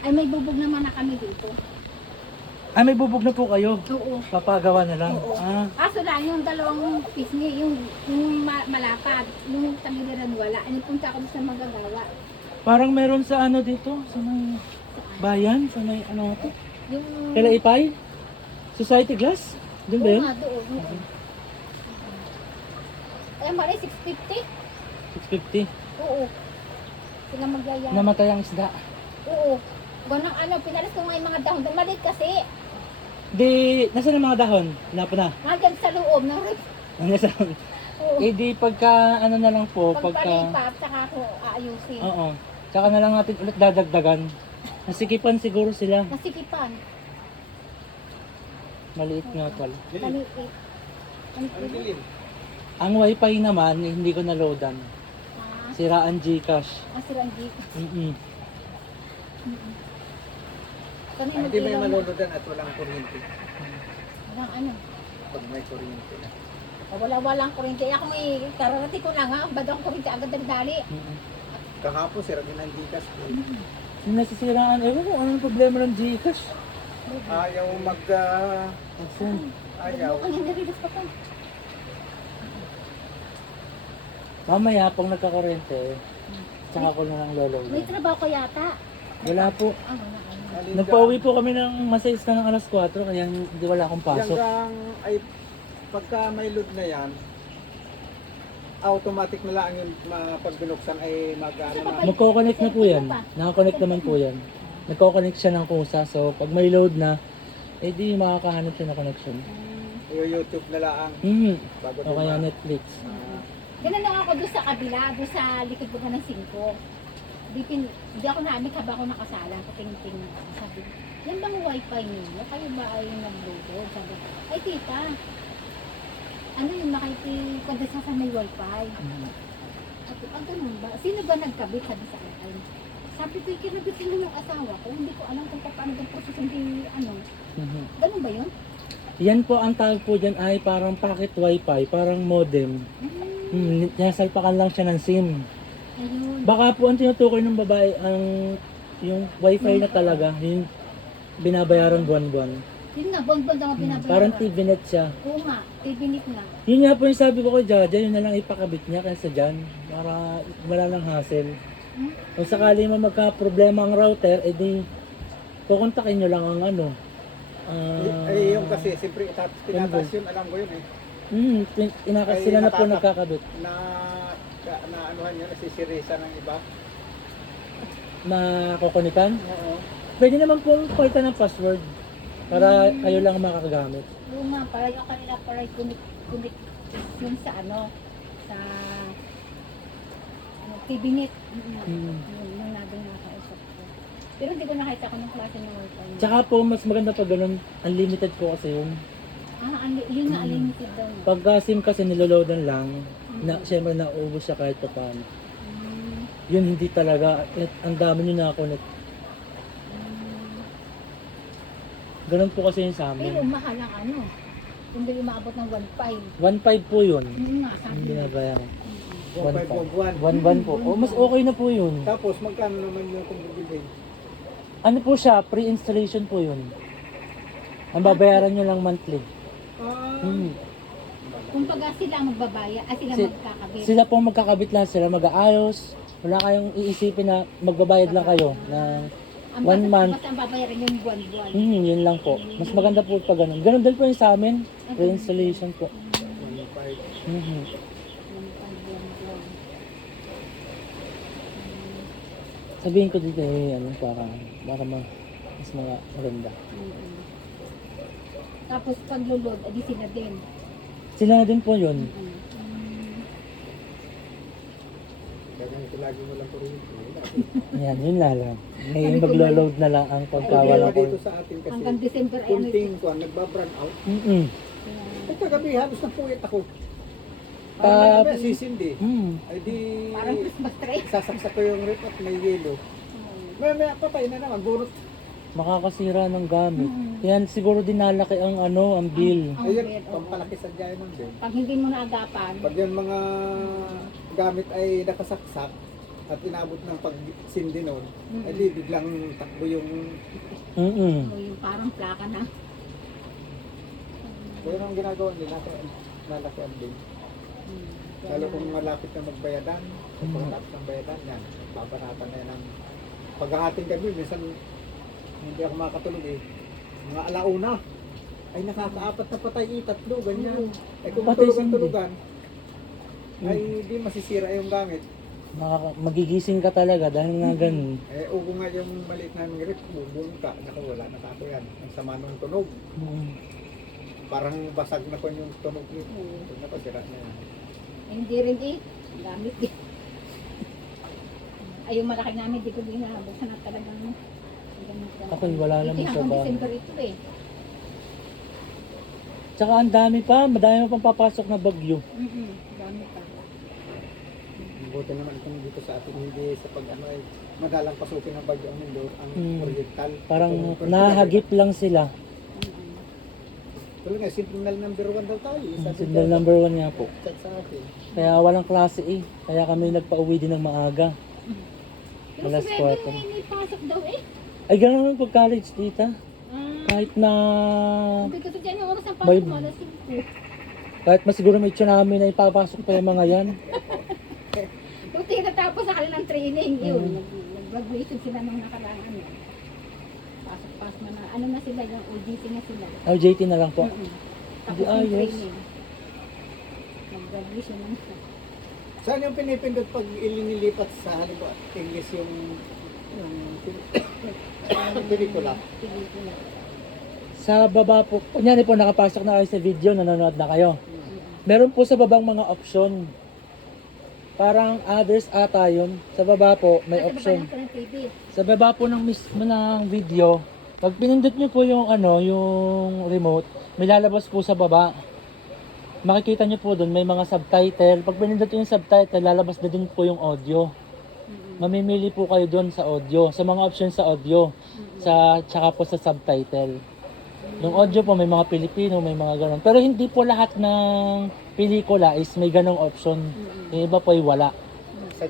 Ay, may bubog naman na kami dito. Ah, may bubog na po kayo. Oo. Papagawa na lang. Oo. Ah, Kaso lang, yung dalawang pisngi, yung malapad, yung tamiliran wala. Ano punta ako sa magagawa. parang meron sa ano dito, sa may bayan, sa may ano to. Yung... Kala Ipay? Society Glass? Doon ba Oo yun? nga, doon. Ay, mali, 650? 650. Oo. Sila magyaya. Namatay ang isda. Oo. Ganang ano, pinalas ko nga yung mga dahon. Maliit kasi. Di, nasa na mga dahon? Napo na. Hanggang sa loob ng rep. Nasa, Oo. eh di pagka ano na lang po, Pagpalipat, saka ako aayusin. Oo. Tsaka na lang natin ulit dadagdagan. Nasikipan siguro sila. Nasikipan. Maliit nga pala. Maliit. Maliit. Ang wifi naman, eh, hindi ko na-loadan. Siraan Gcash. Masirang jeep. Mm-mm. Kami Hindi may mag-ilaw na. maluludan at walang kuryente. Hanggang ano. Pag may kuryente na. Walang kuryente. Ako may kararati ko lang ha. Ba't ang kuryente agad dali. Mm-mm. Kahapon, sira din ang Gcash ko. Yung nasisiraan, ewan ko anong problema ng Gcash. Ayaw Asan? ayaw. Ang hinarilas pa pa. Mamaya, pag nagkakurente, tsaka ko na lang May loloadan. trabaho ko yata. Wala po. Ano na ano. Halika. Nagpauwi po kami ng masayis ka ng alas 4, kaya hindi wala akong pasok. Hanggang ay pagka may load na yan, automatic na lang yung pag binuksan ay mag-ano na. Magko-connect na po yan. Nakakonect naman po yan. Nagko-connect siya ng kusa. So, pag may load na, eh di makakahanap siya ng connection. Yung YouTube na lang bago O kaya tuma- Netflix. Ganun lang ako doon sa kabila, doon sa likod ko ng 5. Hindi ako naamik habang ako nakasala. Patingin-tingin ako. Sabi ko, yan bang wifi niyo? Kayo ba ay nag-load? Sabi ko, ay tita, ano yung nakikita sa may wifi? Sabi ko, ganun ba? Sino ba nagkabit? Sabi sa akin. Sabi ko, kinabitin mo yung asawa ko. Hindi ko alam kung paano yung process, hindi ano. Mhm. Ganun ba yun? Yan po, ang tawag po dyan ay parang pocket wifi, parang modem. Nasalpakan lang siya ng SIM. Ayun. Baka po ang tinutukoy ng babae ang yung wifi na talaga, yung binabayaran buwan-buwan. Yun nga, buwan-buwan na binabayaran. Parang TV-net siya. Oo nga, tibinit na. Yun nga po yung sabi ko kay Jaja, yun na lang ipakabit niya kaysa dyan. Para wala nang hassle. Kung sakali mo magka-problema ang router, edi kukontakin nyo lang ang ano. Ay, yung kasi, siyempre, tinatas yun, alam ko yun eh. Inakas Ay, sila na po nakaka- nagkakabit. Na anuhan yun, nasisirisa ng iba. Makukunikan. Oo. Pwede naman pong palitan ng password para kayo lang makakagamit. Oo nga, para yung kanila para kunik yun sa ano, sa ano, tibinit. Yung nabing nakausap ko. Pero hindi ko nakita kung yung klase ng wifi. Tsaka po, mas maganda pag ganun, unlimited po kasi yun. Yun nga, unlimited daw. Pagka SIM kasi niloloadan lang, na, syempre nauubos siya kahit pa paano. Yun hindi talaga, ang dami nyo nakakonect. Ganun po kasi yun sa Pero amin. mahal ang ano. Hindi umaabot ng 1.5. 1.5 po yun. Yun nga, Ang sabi ko. binabayaran. 1.5. 1.1 po. Oh, mas okay na po yun. Tapos, magkano naman yung kung bibili? Ano po siya, pre-installation po yun. Ang babayaran nyo lang monthly. Kung pag sila magbabaya, sila Si- magkakabit. Sila po magkakabit lang, sila mag-aayos. Wala kayong iisipin na magbabayad lang kayo ng Ang 1 month. Basta ang babayaran yung buwan-buwan. Yun lang po. Mas maganda po pag ganun. Ganun din po yung sa amin. Pre-installation po. 1.5. Mhm. Buwan-buwan. Sabihin ko dito ano, para mas maganda. Tapos pag lulod, adi sila din. Sila na din po yun. Kaya ito lagi mo lang kuryente. Ayan, yun na lang. Ngayon maglo-load na lang ang pagkawala Wala ko. dito sa atin kasi, Hanggang December ay ano. kunting kuwan, nagbabrand out. Mm-mm. Ay, kagabi, halos na puyat ako. Ah, Parang sisindi. Ay di, Parang Christmas tree. sasaksak ko yung rip at may yelo. May patay na naman, burot. Makakasira ng gamit. Kaya siguro dinalaki ang ang bill. Ang Ayun, bed, oo. pampalaki sa dyan ng bed. Pag hindi mo naagapan, Pag yung mga gamit ay nakasaksak, at inabot ng pagsindi noon, Mm. ay di biglang takbo yung, Mm. O yung parang plaka na. kaya ang ginagawa nila, kaya lalakihan din. Lalo kung malapit na magbayadan, pagkatapos ng bayadan yan, babanatan na yan ng paghahating kami, minsan hindi ako makatulog eh. Mga alauna, ay nakakaapat na patay tatlo, ganyan. Ay kung Patay tulugan-tulugan, ay di masisira yung gamit. Magigising ka talaga dahil nga ganun. Eh, ugo nga yung maliit na rip, bubong ka, nakawala na ako yan. Ang sama ng tunog, Mm. parang basag na ko yung tunog nito. Tunog na sira na yan. Hindi rin eh. Ang gamit eh. Ay, yung malaki namin, di ko binabuksan na talagang Ako'y wala naman sa bahay. December ito eh. Tsaka ang dami pa, madami pang papasok na bagyo. Dami pa. Buti naman kung dito sa atin, hindi sa pag ano ay madalang pasukin ng bagyo ang mundo, ang oriental. Parang Ito, nahagip lang sila. Tuloy nga, simple na number 1 daw tayo. Signal number 1 nga po. Chat sa atin. Kaya walang klase eh. Kaya kami nagpa-uwi din ng maaga. Pero Alas si 4. Bebe may pasok daw eh. Ay, ganun naman pag college, tita. Kahit na... Sabi ko sa dyan yung oras ng May- pasok mo, alas 5. Kahit masiguro may tsunami na ipapasok pa yung mga yan. Buti natapos sa kanilang training. Yun, nag-graduation sila nung nakaraan. Ano. Pasok-pasok na. Ano na sila, yung OGC na sila. LJT na lang po. Tapos Di yung ayos. training. Nag-graduation na sila. Saan yung pinipindot pag ilinilipat sa halimbawa English yung pelikula? Pelikula. Sa baba po, kunyari po nakapasok na kayo sa video, nanonood na kayo. Meron po sa babang mga option. Parang others ata yun. Sa baba po, may option. Sa TV. Sa baba po ng mismo ng video, pag pinindot nyo po yung yung remote, may lalabas po sa baba. Makikita nyo po doon, may mga subtitle. Pag pinindot nyo yung subtitle, lalabas na din po yung audio. Mamimili po kayo doon sa audio, sa mga options sa audio, tsaka po sa subtitle. Yung audio po, may mga Pilipino, may mga ganon. Pero hindi po lahat ng pelikula is may ganong option. Yung iba po ay wala.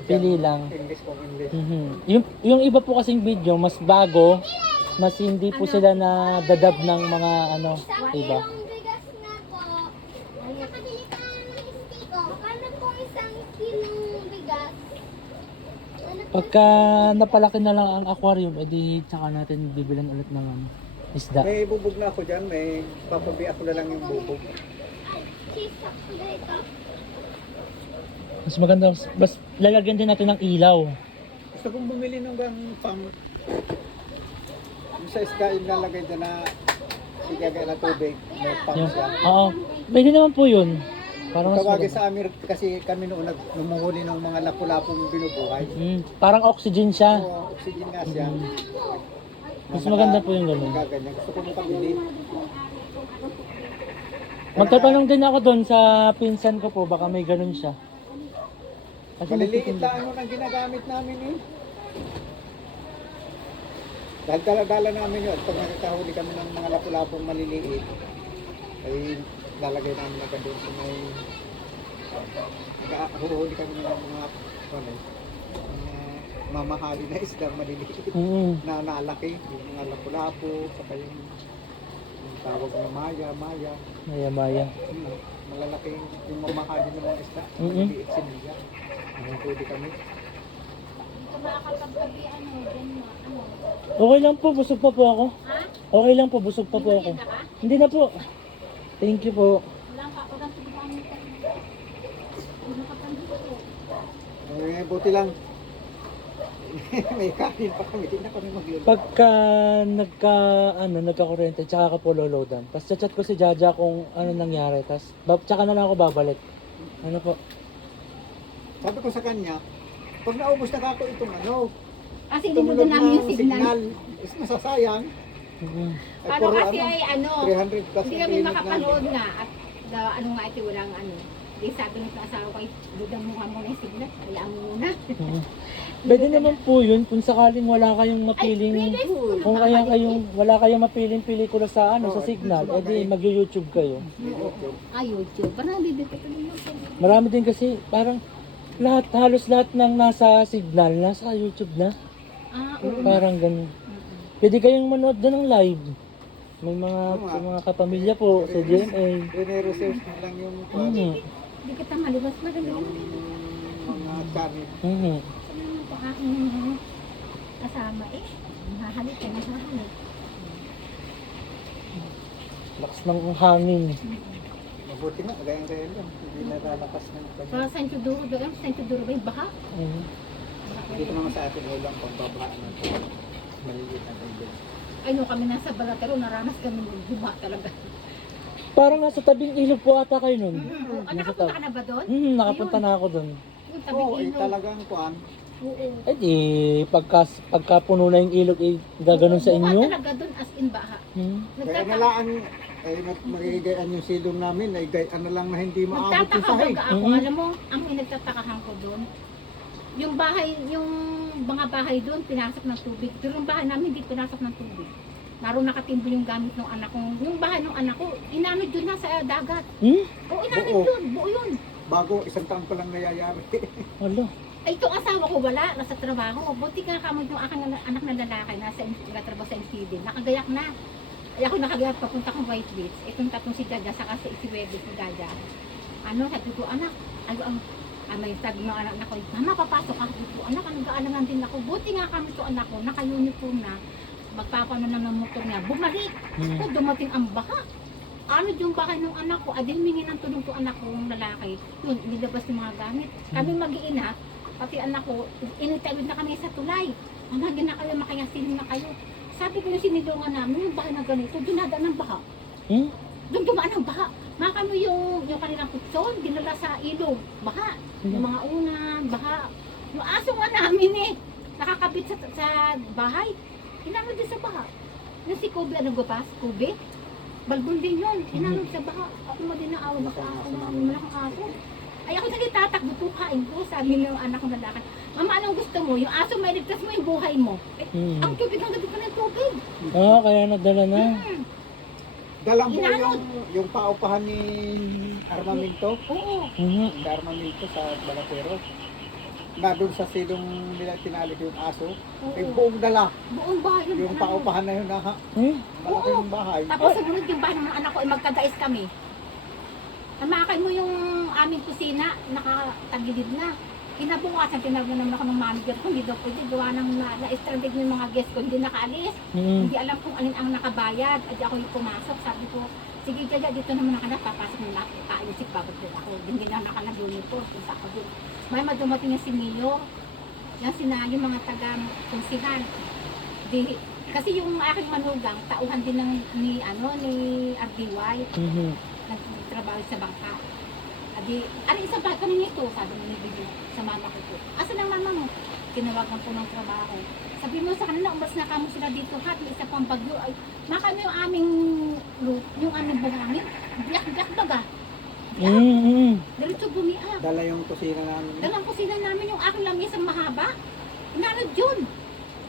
Pili lang. English kung English. Yung iba po kasing video, mas bago, mas hindi po sila na dadab ng mga iba. Ang bigas na po. Ay, nakabili ka ng istiko. Kano po isang kilong bigas? Pagka napalaki na lang ang aquarium, edi tsaka natin bibilan ulit ng isda. May bubog na ako dyan, may papabi ako na lang yung bubog. Cheese ako dito. Mas maganda, mas lalagyan din natin ng ilaw. Gusto kong bumili ng pang yung sa isda yung lalagay dyan na sigagay na tubig, may pang Yung, siya. oo, pwede naman po yun. Para mas Tawagin maganda. sa amin kasi kami noon numuhuli ng mga lapu-lapong binubuhay. Parang oxygen siya. Oo, oxygen nga siya. Mas maganda po yung ganun. Gaganyan. Gusto ko nung kabili. Magtatanong din ako doon sa pinsan ko po, baka may ganun siya. Kasi Maliliit nagtitinda. lang ano ang ginagamit namin eh. Dahil dala-dala namin yun. Pag nakakahuli kami ng mga lapu-lapong maliliit, ay lalagay namin na doon sa may huhuli kami ng mga mamahali na isda maliliit na nalaki. Yung mga lapu-lapo, saka yung tawag na maya. Maya. Malalaki yung mamahali ng mga isda. Maliliit sinila. Pwede kami. Okay lang po, busog pa po ako. Okay lang po, busog pa po ako. Hindi na po. Thank you po. Buti lang. May kanin pa kami. Hindi na kami magluluto. Pagka nagka-kuryente, tsaka ka po loloadan. Tapos chat ko si Jaja kung ano nangyari. Tapos tsaka na lang ako babalik. Ano po? Sabi ko sa kanya, pag naubos na ako itong Kasi dinudun namin yung signal. is masasayang. Ay, Paano puro kasi ay 300 plus hindi ang kami limit makapanood namin. nga at ano nga ito walang Di sabi nito asawa ko ay budang mukha mo na yung signal. Hayaan mo muna. Pwede naman po yun kung sakaling wala kayong mapiling, kung wala kayong mapiling pelikula sa sa signal, edi mag-YouTube kayo. YouTube. YouTube. Parang bibigay ko din yung Marami din kasi, parang lahat, halos lahat ng nasa signal, nasa YouTube na. Oo. Parang ganun. Mm-mm. Pwede kayong manood doon ng live. May mga kapamilya po sa GMA. Rene-research na lang yung kwan, Mhm. Hindi kita malibas madali. yung mga channel. Mhm. Saan naman po aking kasama eh? Nahahalik ka, nahahalik. Lakas ng hangin. Mabuti nga, gayang-gayang lang. Hindi na lalakas ng Sa kanya. San Tuduro doon, San Tuduro ba yung baha? Mhm. Dito naman sa atin, ulang pagbabaan natin. Maliliit ang tubig. Ay, nung kami nasa Balatero, naranas kami ng buha talaga. Parang nasa tabing ilog po ata kayo nun. Ah, nakapunta ka na ba doon? Nakapunta na ako doon. Yung tabing Oo, ay ilog. talagang kwan. Oo. Eh di, pagka puno na yung ilog, eh, gaganon sa Buha inyo. talaga doon as in baha. Hmm. Kaya nalaan, ay magigayaan yung silong namin, ay gayaan na lang na hindi maabot yung Nagtataka sahig. baga ako, Mhm. alam mo, ang pinagtatakahan ko doon, yung bahay, yung mga bahay doon, pinasok ng tubig. Pero yung bahay namin, hindi pinasok ng tubig. Naroon nakatimbo yung gamit ng anak ko. Yung bahay ng anak ko, inamid doon na sa dagat. Hmm? Oo, inamid Buo. doon, buo yun. Bago, isang taon pa lang nayayari. Wala. Ay, itong asawa ko wala, nasa trabaho. Buti nga kamo yung aking anak na lalaki, nagtatrabaho sa MCD. Nakagayak na. Ay, ako nakagayak, papunta kong White Beach. Itong tatlong si Jaja, saka si Webby si Jaja. Ano, sabi ko, anak, may sabi ng anak ko, mama, papasok ka. Sabi ko, anak, nag-aalangan din ako. Buti nga kami to anak ko, naka-uniform na. Magpapano na ng motor niya. Bumalik. Ko, dumating ang baha. Ano yung bahay ng anak ko? Adil mingi ng tulong to anak ko, ng lalaki. Yun, nilabas yung mga gamit. Kami mag-iina, pati anak ko, initawid na kami sa tulay. Mamagin na kayo, makayasin na kayo. Sabi ko yung sinilungan namin, yung bahay na ganito, dinadaan ng baha. Hmm? Doon dumaan ang baha. Makano yung kanilang kutson, dinala sa ilog, baha. Yung mga unan, baha. Yung aso nga namin eh, nakakabit sa bahay. Inamod din sa baha. Yung si Kobe, ano ba pa? Kobe? Balbon din yun. Inamod sa baha. Ako mo din naawa, baka ako na malaking aso. Ay ako nagtatakbo, tukain ko. Sabi ng anak ko na lalaki, mama, anong gusto mo? Yung aso may ligtas mo, yung buhay mo. Eh, Hmm. ang tubig, ang gabi ko ng tubig. Kaya nadala na. Hmm. Dalang po Inanod. yung paupahan ni Armamento. Oo. Mhm. Yung Armamento sa Balatero. Na doon sa silong nila tinali ko yung aso. Ay Oo. buong dala. Buong bahay yun. Yung paupahan na yun na Hmm? malaking bahay. Tapos sa bunod yung bahay ng mga anak ko ay magkagais kami. Namakay mo yung aming kusina, nakatagilid na. Kinabukasan, tinawag naman ako ng manager ko, hindi daw pwede gawa ng na-stranded yung mga guest ko, hindi nakaalis. Hmm. Hindi alam kung alin ang nakabayad. At ako yung pumasok, sabi ko, sige Jaja, dito naman ako na, papasok nila, kaalisip babag din ako. Hindi na nakalag-uniform, punta ako doon. May madumating yung si Mio, yung mga taga-kunsihan. Kasi yung aking manugang, tauhan din ni RDY, Mhm. nagtrabaho sa bangka. Adi, isa ba kami nito? Sabi ni Bibi sa mama ko po. Asa ng mama mo? Tinawagan po ng trabaho. Sabi mo sa kanila, umbas na kamo sila dito hat, may isa pang bagyo. Ay, makano yung aming yung aming buhangin. Biyak-biyak baga. Mhm. Diretso bumiak. Dala yung kusina namin. Dalang kusina namin yung aking lamisang mahaba. Inanod yun.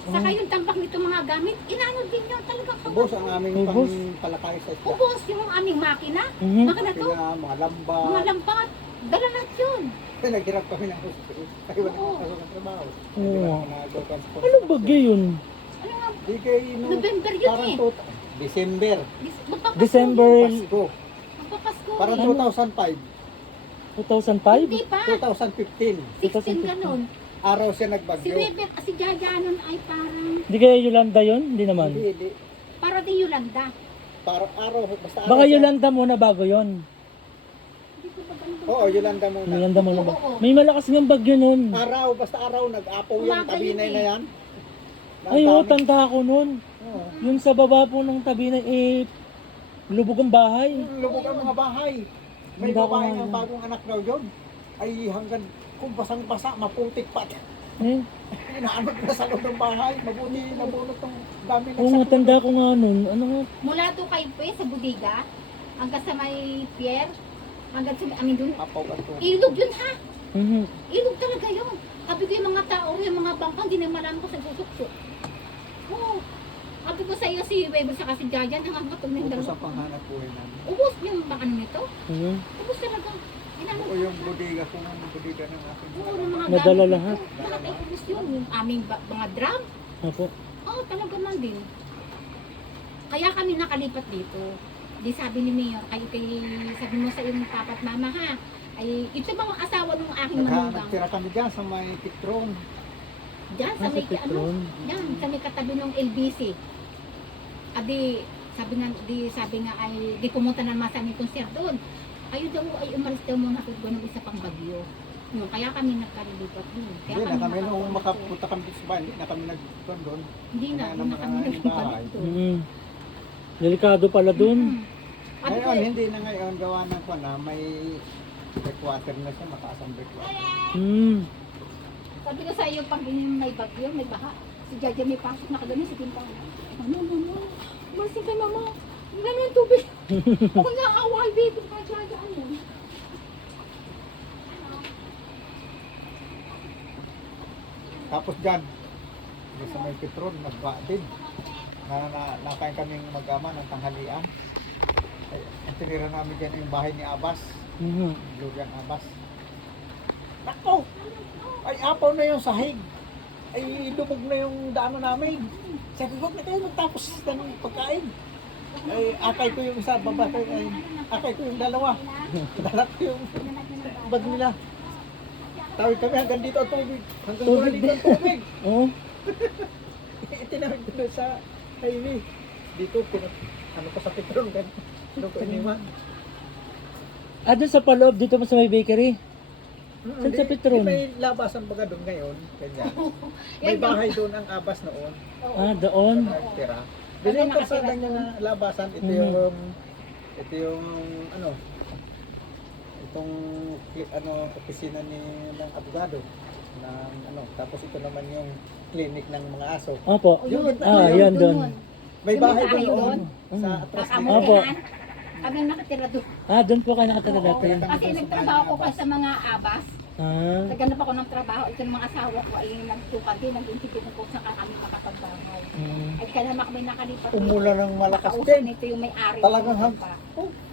Saka yung tambak nito mga gamit, inanod din yun. Talagang Ubos ang aming Ubos? palakay sa isda. Ubos yung aming makina. Mhm. Makina to, Mga lamba. mga lambat. Dala lahat yun. Kaya naghirap kami ng gusto. Kaya wala Oo. kang pasok ng trabaho. Oo. Anong Bagyo yun. Ano nga, Di kay November yun parang eh. December. Magpapasko December Pasko. Magpapasko. Parang eh. 2005. 2005? Hindi pa. 2015. 16 ganun. Araw siya Si nagbagyo. Bebet, si Jaja nun ay parang, Hindi kaya Yolanda yun? Hindi naman. Hindi. para din Yolanda. Parang araw. Basta araw Baka siya. Yolanda muna bago yun. Hindi ko ba ganun? Oo, Yolanda muna. Yolanda muna ba? Oo. May malakas ng bagyo nun. Araw, basta araw. Nag-apaw yan. Umaga Tabinay yun na eh. yan. Ay, oo, tanda ko nun. Oo. Yung sa baba po ng tabi na lubog ang bahay. Lubog ang mga bahay. May Tanda ko babae nga ng yun. bagong anak daw yun. Ay hanggang kung basang-basa, maputik pa. Eh, Inaanod na sa loob ng bahay. Mabuti, nabunot ng dami oo nga, tanda ko nga nun. Ano nga? Mula to kay Pue sa Budiga, hanggang sa may Pier, hanggang sa amin dun. Apaw at to. Ilog yun ha. Mhm. Ilog talaga yun. Sabi ko yung mga tao, yung mga bangka, hindi na malaman ko sa susukso. Oo. Sabi ko sa iyo si Weber sa kasi Jaja, nangangatog ng Ubus dalawa. ang panghanap buhay namin. Ubus yung baka nito. Mhm. Ubus talaga. Kailangan O yung bodega ko, ng bodega ng aking Oo, ng mga Nadala gamit lahat. ko. Lahat ay ubos yun. Yung aming mga drum. Opo. Oo, talaga man din. Kaya kami nakalipat dito. Di sabi ni Mayor, sabi mo sa iyong papa at mama ha, ay ito bang asawa ng aking manugang? Nagtira kami dyan sa may Petron. Diyan sa Nasa may, Petron. diyan sa may katabi ng LBC. Adi, sabi nga ay, di pumunta naman sa aming konser doon. Kayo daw ay umalis daw muna kung ng isa pang bagyo. Yun, kaya kami nagkalilipat doon. Kaya Hindi na kami nung nakakonto. makapunta kami sa bahay, hindi na kami nagpunta doon. Hindi na, Wala hindi na naman kami ang nagbibalik bahay. doon. Mm. Delikado pala dun. Sabi ko, Ngayon, hindi na ngayon gawa ng ko na may breakwater na siya, mataasang breakwater. Mm. sabi ko sa iyo, pag may bagyo, may baha, si Jaja may pasok na kagano si Timpang. Mama, umasin kay mama. Ano yung tubig? Ako na awal, baby. Jaja, ano? Tapos dyan, doon sa may Petron, nagbaatid. Nakain kaming mag-ama ng tanghalian. Ay, ang tinira namin dyan yung bahay ni Abbas, Mhm. Julian Abbas. Nako! Ay, apaw na yung sahig. Ay, lumog na yung daanan namin. Sabi ko, huwag na kayo magtapos ng pagkain. Ay, akay ko yung isa, babatay. Ay, akay ko yung dalawa. Dalat ko yung bag nila. Tawid kami hanggang dito ang tubig. Hanggang Tubig tubig dito ang tubig. Oo. Itinawid ko doon sa highway. Dito, ano pa sa Petron. Doon ko iniwan. Ah, dun sa paloob, dito mo sa may bakery. Saan sa Petron? May labasan baga doon ngayon. Ganyan. May bahay doon ang Abbas noon. Ah, doon. Nagtira. Doon yung kalsada niya na labasan. Ito yung ano, itong opisina ng abogado ng ano, tapos ito naman yung clinic ng mga aso. Opo. Yun, Yan doon. May Yung bahay bahay doon doon? sa atras Kakamu nila. Opo. yan. Kami nakatira doon. Ah, doon po kayo nakatira dati. Kasi nagtrabaho ko pa sa mga abas. Ah. Naghanap ako ng trabaho. Ito ng mga asawa ko ay nagtukad din. Nag-intipid ko sa kami makapagbahay. Mm. Ay kaya naman kami nakalipat. Umulan ng malakas Nakausap din. nito yung may-ari. Talagang ng hang- lupa.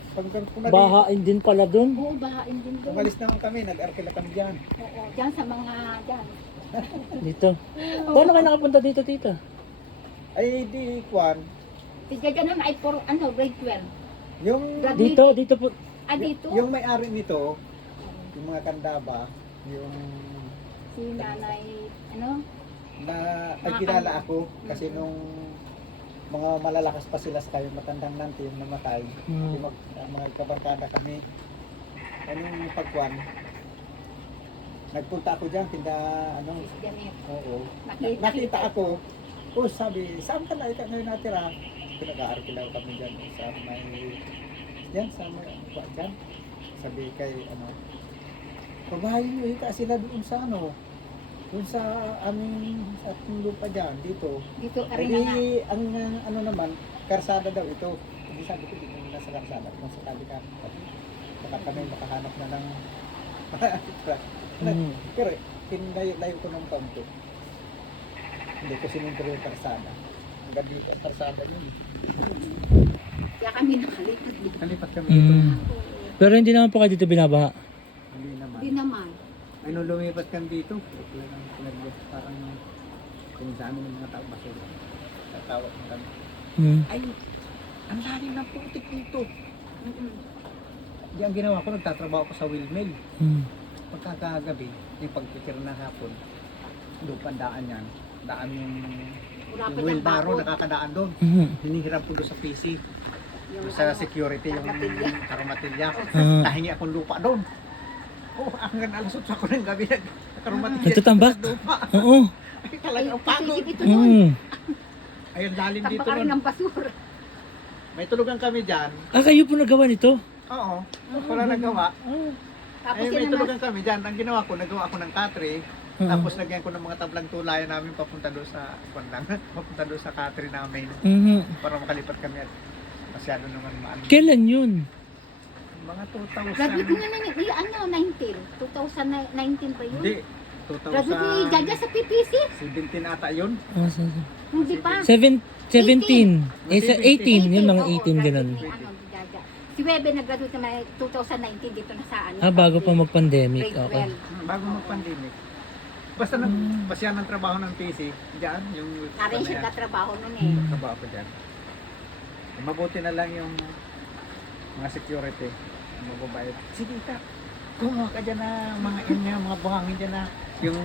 Hanggang po na Bahain din pala doon. Oo, bahain din doon. Umalis naman kami, nag-arkila kami dyan. Oo, dyan sa mga, dyan. Dito. Paano kayo nakapunta dito, tita? Ay, di, Kwan, Si Jaja nun ay for, grade 12. yung, Dito po. Ah, dito? yung may-ari nito, yung mga kandaba, yung Si nanay, ano? na ay kilala ako kasi nung mga malalakas pa sila sa kayo matandang nanti yung namatay Mm. yung mga kabarkada kami anong pagkuan nagpunta ako dyan tinda Si Janet. oo Nakita, nakita ako sabi saan ka na ikaw ngayon natira pinag-aarkilaw kami dyan sa may dyan sa may dyan sabi kay pagbahayin nyo ika sila doon sa doon sa aming sa ating lupa dyan, dito. Dito, Ay, arena nga. ang ano naman, karsada daw ito. Hindi sabi ko dito muna sa karsada, kung sa tabi ka. Baka kami makahanap na ng Mm. pero layo ko ng kaunti. Hindi ko sinunod yung karsada. Hanggang dito ang karsada yun. Kaya kami nakalipat dito. Nalipat kami dito. Mm. Pero hindi naman po kayo dito binabaha. Hindi naman. Hindi naman. Ay, nung lumipat kami dito, parang kung sa amin ng mga tao basura. Tatawag na kami. Mm. Ay, ang lalim ng putik dito. Mm-mm. Di ang ginawa ko, nagtatrabaho ko sa wheelmill. Mm. Pagkakagabi, yung pagkikir na hapon, doon pandaan yan. Daan yung Wala pa ng wheelbarrow, bakod. nakakadaan doon. Mhm. Hinihiram ko doon sa PC, Yung sa ano, security, yung Karmatilya. karmatilya. Ah. Nahingi akong lupa doon. Oh, hanggang alas 8 ako ng gabi, nagkarmatilya. Nagtatambak? Lupa. Oo. Ay, talagang pagod. Isip ito nun. Mm. Ay, ang lalim dito Tambaka rin nun. ng basura. May tulugan kami dyan. Ah, kayo po nagawa nito? Oo, wala nagawa. Ah. Tapos Ay, may yun naman, tulugan kami dyan. Ang ginawa ko, nagawa ako ng katre. Ah. Tapos lagyan ko ng mga tablang tulayan namin papunta doon sa papunta doon sa katre namin Mhm. para makalipat kami at masyado naman maano. Kailan yun? Mga 2000. graduate niya na ni, ano, 19. 2019 pa yun? Hindi. Graduate ni Jaja sa PPC? 2017 ata yun. Ah, Hindi pa. 17. 18. Eh, sa 18. Yung mga Oo, 18, ganun. graduate ni, ano, ni Jaja. Si Webe nag-graduate naman 2019 dito na sa ano. Bago pa mag-pandemic. Grade Okay. 12. Bago mag-pandemic. Basta nagpasya ng trabaho ng PC, diyan, yung... Narin siya katrabaho nun eh. Trabaho ko dyan. Mabuti na lang yung mga security, yung mababayad. Sige ka, kumuha ka dyan na mga inyo, mga buhangin dyan na yung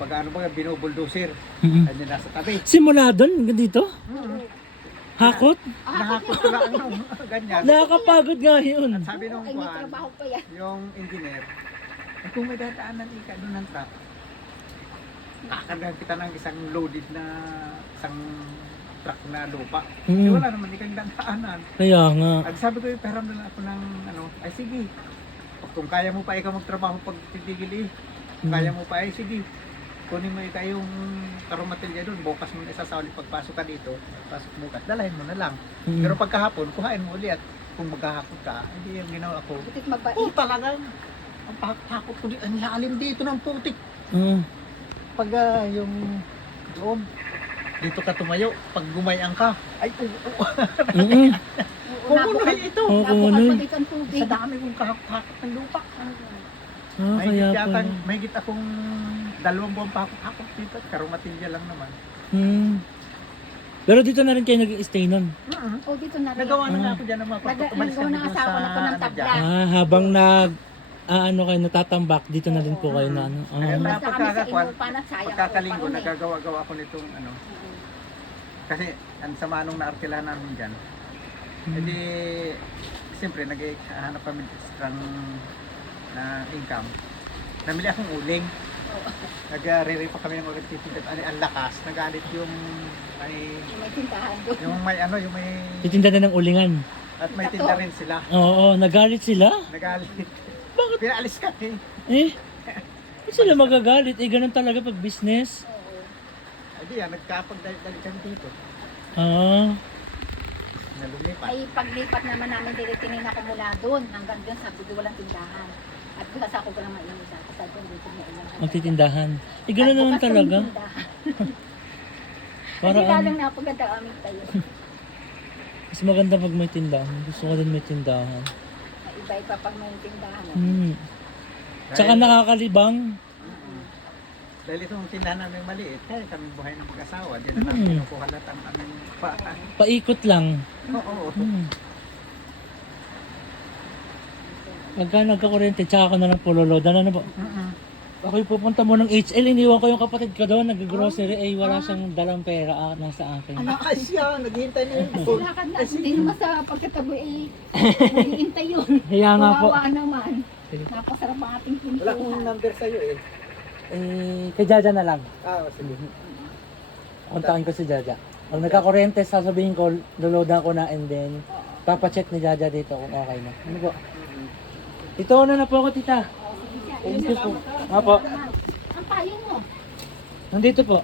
pag ano ba, binubuldoser. Mm-mm. Ayun nasa tabi. Simula doon, hanggang dito? Hakot? Nakakot ko lang nung ganyan. Nakakapagod nga yun. At sabi nung Ay, may buwan, trabaho pa yan. yung engineer, eh, kung may dadaanan ika doon ng truck, kakargahan kita ng isang loaded na isang truck na lupa. Eh, wala naman ikang dadaanan. Kaya nga. At sabi ko, peram na lang ako ng ano, ay sige. Kung kaya mo pa ikaw magtrabaho pag titigil kung kaya mo pa, ay sige. Kunin mo ikaw yung karumatilya doon, bukas mo na isasawali pagpasok ka dito, pasok bukas, dalahin mo na lang. Pero pagkahapon, kuhain mo ulit. Kung maghahapon ka, hindi yung ginawa ko. Butit mabait. Talagang, ang pakot ko dito, ang lalim dito ng putik. Mm. Pag yung loob, dito ka tumayo, pag gumayang ka, ay Mm-mm. kumunoy ito. Oo, Nabukas kumunoy. pa dito ang tubig. Sa dami kong kahakot ng lupa. Kaya pala. May git akong 2 buwan pa hakot dito, karumatilya lang naman. Pero dito na rin kayo nag-stay nun. O dito na rin. Nagawa na nga ako dyan ng mga umalis Nagawa kami na dun asawa na po ng ano tabla. dyan. Habang ano kayo natatambak, dito na rin po kayo na ano. Ayun na. Basta kami sa inupa na sayang. Pagkakalinggo, upa nun eh. nagagawa-gawa ako nitong ano. Kasi ang sama nung naarkilahan namin dyan. Hindi, siyempre naghahanap kami ng extra na income. Namili akong uling. Nag-re-re pa kami ng uling titindag. Ang lakas, nagalit yung May tindahan doon. yung may ano, yung may Titinda na ng ulingan. at may tinda rin sila. Oo, nagalit sila. Nagalit. Bakit? Pinaalis ka eh. Ba't sila magagalit? Ganun talaga pag business. Hindi yan, nagkapag-dali kami dito. Nalulipat. Ay paglipat naman namin dito tinignan ako mula doon hanggang doon sabi ko walang tindahan. At bukas ako ko lang mainit kasi sabi ko dito na ilang. Magtitindahan. Ganun naman talaga. Para Para lang napaganda aming tayo. mas maganda pag may tindahan. Gusto ko din may tindahan. Iba-iba pag may tindahan. Tsaka nakakalibang. Dahil itong tindahan namin maliit, kaya kami buhay ng mag-asawa. Diyan na namin kinukuha lahat ang aming Paikot lang. Oo. Pagka nagkakuryente, tsaka ako na lang pulolodan. Ano ba? Ako'y pupunta mo ng HL, iniwan ko yung kapatid ko doon, nag-grocery, wala siyang dalang pera, nasa akin. Ay siya, naghihintay na yung Kasi lakad na, hindi naman sa pagkatabi maghihintay yun. Kaya nga po. Kawawa naman. Napasarap ang ating Wala akong pintuan. number sa'yo eh. Kay Jaja na lang. Sige. Kontakin ko si Jaja. Pag nagkakuryente, sasabihin ko, lolodan ko na and then, papacheck ni Jaja dito kung okay na. Ano po? Ito na po ako, tita. Thank you po. Apo. Ang payong mo. Nandito po.